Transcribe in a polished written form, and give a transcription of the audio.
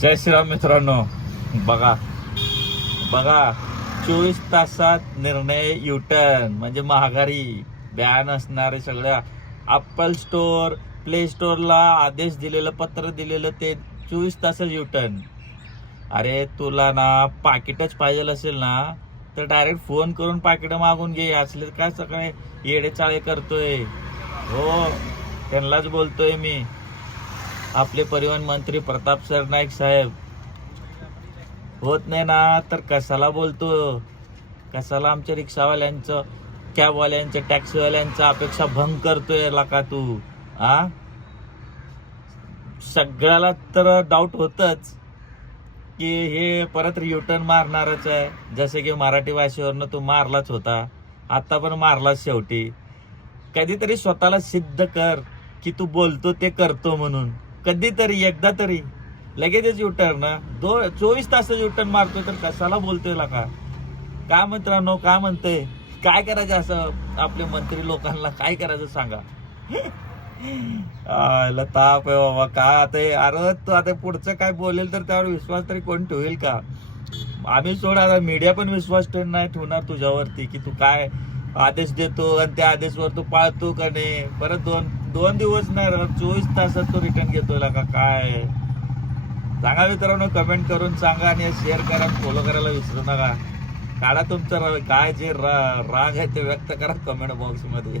जय श्रीराम मित्रांनो. बघा बघा 24 तासात निर्णय युटर्न म्हणजे महागारी बॅन असणारे सगळ्या ॲपल स्टोअर प्ले स्टोअरला आदेश दिलेलं पत्र दिलेलं ते 24 तासात युटर्न. अरे तुला ना पाकिटच पाहिजे असेल ना तर डायरेक्ट फोन करून पाकिट मागून घे. असले काय सगळे येडेचाळे करतोय. हो त्यांनाच बोलतोय मी, आपले परिवहन मंत्री प्रताप सरनाईक साहेब. होत नाही ना तर कशाला बोलतो, कशाला आमच्या रिक्षावाल्यांचं कॅबवाल्यांच्या टॅक्सीवाल्यांच्या अपेक्षा भंग करतोय का तू? आ सगळ्याला तर डाऊट होतच की हे परत रिटर्न मारणारच आहे. जसे की मराठी भाषेवरनं तू मारलाच होता, आता पण मारलाच शेवटी. कधीतरी स्वतःला सिद्ध कर की तू बोलतो ते करतो म्हणून. कधीतरी एकदा तरी लगेचच युटर्न 24 तास युटर्न मारतो तर कशाला बोलतोय का मित्रांनो? काय म्हणतोय, काय करायचं असं आपले मंत्री लोकांना? काय करायचं सांगा. ताप आहे बाबा. का आता अरे तू आता पुढचं काय बोलेल तर त्यावर विश्वास तरी कोण ठेवेल का? आम्ही सोडा, मीडिया पण विश्वास नाही ठेवणार तुझ्यावरती की तू काय आदेश देतो आणि त्या आदेशवर तू पाळतो का नाही. परत दोन दिवस नाही 24 तासात तो रिटर्न घेतोय का काय? सांगा मित्रांनो, कमेंट करून सांगा आणि शेअर करा, फॉलो करायला विसरू नका. काढा तुमचं काय जे राग आहे ते व्यक्त करा कमेंट बॉक्स मध्ये.